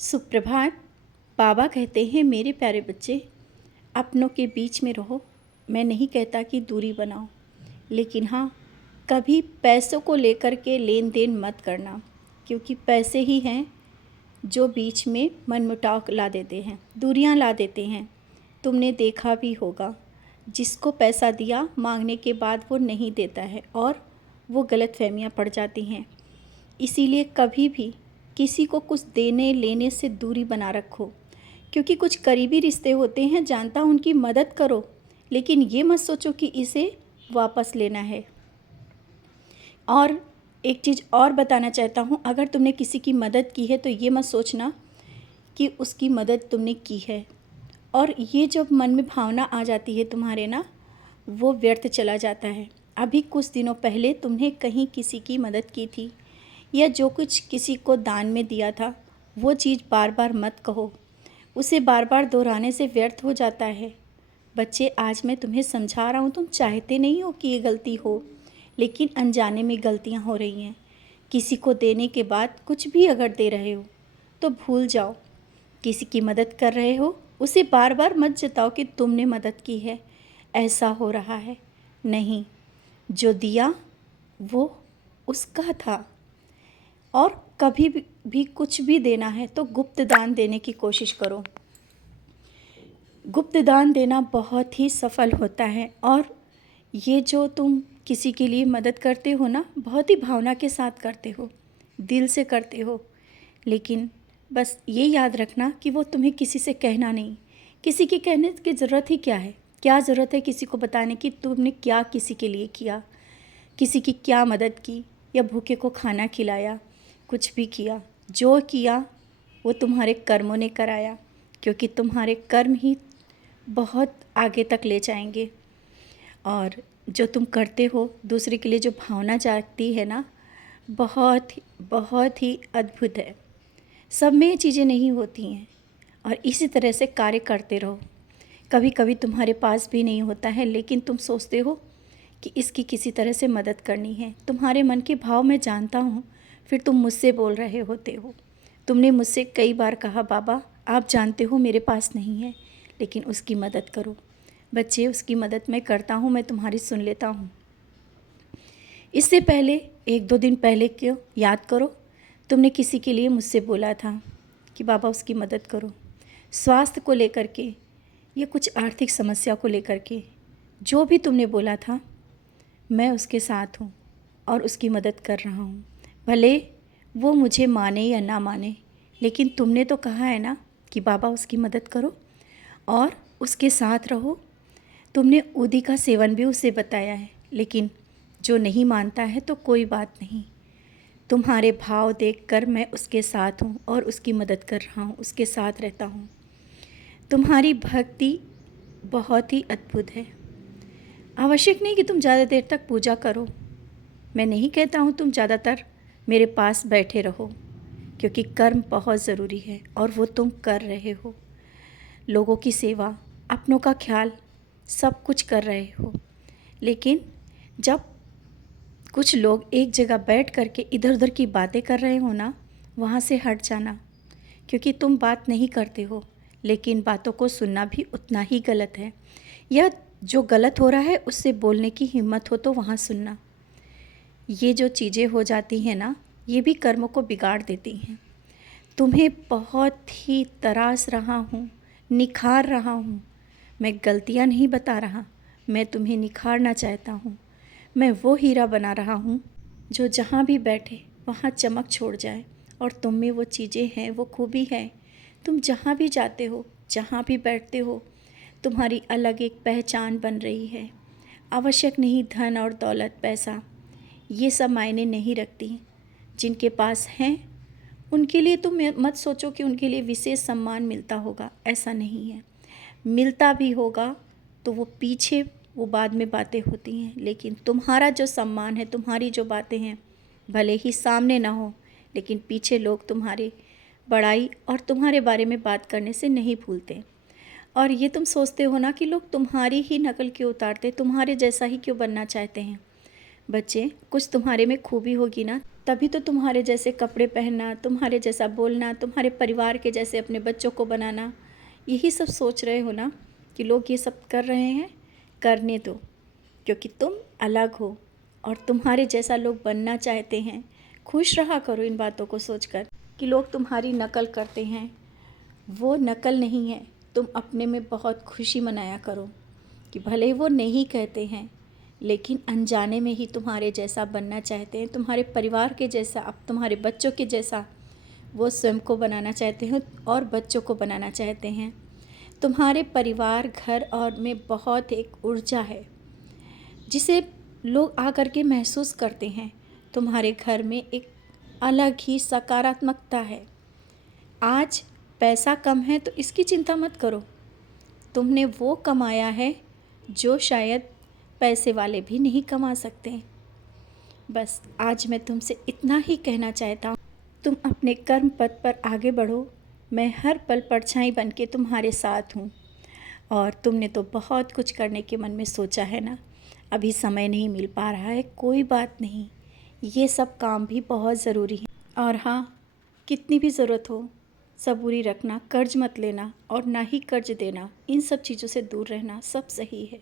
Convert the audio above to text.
सुप्रभात। बाबा कहते हैं मेरे प्यारे बच्चे, अपनों के बीच में रहो। मैं नहीं कहता कि दूरी बनाओ, लेकिन हाँ, कभी पैसों को लेकर के लेन देन मत करना, क्योंकि पैसे ही हैं जो बीच में मनमुटाव ला देते हैं, दूरियां ला देते हैं। तुमने देखा भी होगा, जिसको पैसा दिया मांगने के बाद वो नहीं देता है और वो गलतफहमियां पड़ जाती हैं। इसीलिए कभी भी किसी को कुछ देने लेने से दूरी बना रखो, क्योंकि कुछ करीबी रिश्ते होते हैं, जानता उनकी मदद करो, लेकिन ये मत सोचो कि इसे वापस लेना है। और एक चीज़ और बताना चाहता हूँ, अगर तुमने किसी की मदद की है तो ये मत सोचना कि उसकी मदद तुमने की है, और ये जब मन में भावना आ जाती है तुम्हारे ना, वो व्यर्थ चला जाता है। अभी कुछ दिनों पहले तुमने कहीं किसी की मदद की थी या जो कुछ किसी को दान में दिया था, वो चीज़ बार बार मत कहो, उसे बार बार दोहराने से व्यर्थ हो जाता है। बच्चे, आज मैं तुम्हें समझा रहा हूँ, तुम चाहते नहीं हो कि ये गलती हो, लेकिन अनजाने में गलतियाँ हो रही हैं। किसी को देने के बाद कुछ भी अगर दे रहे हो तो भूल जाओ। किसी की मदद कर रहे हो, उसे बार बार मत जताओ कि तुमने मदद की है, ऐसा हो रहा है। नहीं, जो दिया वो उसका था। और कभी भी कुछ भी देना है तो गुप्त दान देने की कोशिश करो। गुप्त दान देना बहुत ही सफल होता है, और ये जो तुम किसी के लिए मदद करते हो ना, बहुत ही भावना के साथ करते हो, दिल से करते हो। लेकिन बस ये याद रखना कि वो तुम्हें किसी से कहना नहीं। किसी के कहने की ज़रूरत ही क्या है? क्या ज़रूरत है किसी को बताने की तुमने क्या किसी के लिए किया, किसी की क्या मदद की, या भूखे को खाना खिलाया, कुछ भी किया। जो किया वो तुम्हारे कर्मों ने कराया, क्योंकि तुम्हारे कर्म ही बहुत आगे तक ले जाएंगे। और जो तुम करते हो दूसरे के लिए, जो भावना जागती है ना, बहुत ही अद्भुत है। सब में ये चीज़ें नहीं होती हैं, और इसी तरह से कार्य करते रहो। कभी कभी तुम्हारे पास भी नहीं होता है, लेकिन तुम सोचते हो कि इसकी किसी तरह से मदद करनी है। तुम्हारे मन के भाव मैं जानता हूँ, फिर तुम मुझसे बोल रहे होते हो। तुमने मुझसे कई बार कहा, बाबा आप जानते हो मेरे पास नहीं है, लेकिन उसकी मदद करो। बच्चे, उसकी मदद मैं करता हूँ, मैं तुम्हारी सुन लेता हूँ। इससे पहले 1-2 दिन पहले क्यों याद करो, तुमने किसी के लिए मुझसे बोला था कि बाबा उसकी मदद करो, स्वास्थ्य को लेकर के या कुछ आर्थिक समस्या को लेकर के। जो भी तुमने बोला था, मैं उसके साथ हूँ और उसकी मदद कर रहा हूँ। भले वो मुझे माने या ना माने, लेकिन तुमने तो कहा है ना कि बाबा उसकी मदद करो और उसके साथ रहो। तुमने उदी का सेवन भी उसे बताया है, लेकिन जो नहीं मानता है तो कोई बात नहीं। तुम्हारे भाव देखकर मैं उसके साथ हूँ और उसकी मदद कर रहा हूँ, उसके साथ रहता हूँ। तुम्हारी भक्ति बहुत ही अद्भुत है। आवश्यक नहीं कि तुम ज़्यादा देर तक पूजा करो। मैं नहीं कहता हूँ तुम ज़्यादातर मेरे पास बैठे रहो, क्योंकि कर्म बहुत ज़रूरी है और वो तुम कर रहे हो। लोगों की सेवा, अपनों का ख्याल, सब कुछ कर रहे हो। लेकिन जब कुछ लोग एक जगह बैठ कर के इधर उधर की बातें कर रहे हो ना, वहाँ से हट जाना, क्योंकि तुम बात नहीं करते हो, लेकिन बातों को सुनना भी उतना ही गलत है। या जो गलत हो रहा है उससे बोलने की हिम्मत हो तो वहाँ सुनना। ये जो चीज़ें हो जाती हैं ना, ये भी कर्मों को बिगाड़ देती हैं। तुम्हें बहुत ही तराश रहा हूँ, निखार रहा हूँ। मैं गलतियाँ नहीं बता रहा, मैं तुम्हें निखारना चाहता हूँ। मैं वो हीरा बना रहा हूँ जो जहाँ भी बैठे वहाँ चमक छोड़ जाए, और तुम में वो चीज़ें हैं, वो खूबी है। तुम जहाँ भी जाते हो, जहाँ भी बैठते हो, तुम्हारी अलग एक पहचान बन रही है। आवश्यक नहीं धन और दौलत, पैसा, ये सब मायने नहीं रखती। जिनके पास हैं उनके लिए तुम मत सोचो कि उनके लिए विशेष सम्मान मिलता होगा, ऐसा नहीं है। मिलता भी होगा तो वो पीछे, वो बाद में बातें होती हैं। लेकिन तुम्हारा जो सम्मान है, तुम्हारी जो बातें हैं, भले ही सामने ना हो, लेकिन पीछे लोग तुम्हारी बड़ाई और तुम्हारे बारे में बात करने से नहीं भूलते। और ये तुम सोचते हो ना कि लोग तुम्हारी ही नकल क्यों उतारते, तुम्हारे जैसा ही क्यों बनना चाहते हैं। बच्चे, कुछ तुम्हारे में खूबी होगी ना, तभी तो तुम्हारे जैसे कपड़े पहनना, तुम्हारे जैसा बोलना, तुम्हारे परिवार के जैसे अपने बच्चों को बनाना, यही सब सोच रहे हो ना कि लोग ये सब कर रहे हैं। करने दो, क्योंकि तुम अलग हो और तुम्हारे जैसा लोग बनना चाहते हैं। खुश रहा करो इन बातों को सोचकर कि लोग तुम्हारी नकल करते हैं। वो नकल नहीं है, तुम अपने में बहुत खुशी मनाया करो कि भले ही वो नहीं कहते हैं, लेकिन अनजाने में ही तुम्हारे जैसा बनना चाहते हैं, तुम्हारे परिवार के जैसा, अब तुम्हारे बच्चों के जैसा वो स्वयं को बनाना चाहते हैं और बच्चों को बनाना चाहते हैं। तुम्हारे परिवार, घर और में बहुत एक ऊर्जा है जिसे लोग आकर के महसूस करते हैं। तुम्हारे घर में एक अलग ही सकारात्मकता है। आज पैसा कम है तो इसकी चिंता मत करो, तुमने वो कमाया है जो शायद पैसे वाले भी नहीं कमा सकते। बस आज मैं तुमसे इतना ही कहना चाहता हूँ, तुम अपने कर्म पथ पर आगे बढ़ो। मैं हर पल परछाई बन के तुम्हारे साथ हूँ। और तुमने तो बहुत कुछ करने के मन में सोचा है ना, अभी समय नहीं मिल पा रहा है, कोई बात नहीं, ये सब काम भी बहुत ज़रूरी है। और हाँ, कितनी भी ज़रूरत हो सबूरी रखना, कर्ज मत लेना और ना ही कर्ज देना, इन सब चीज़ों से दूर रहना, सब सही है।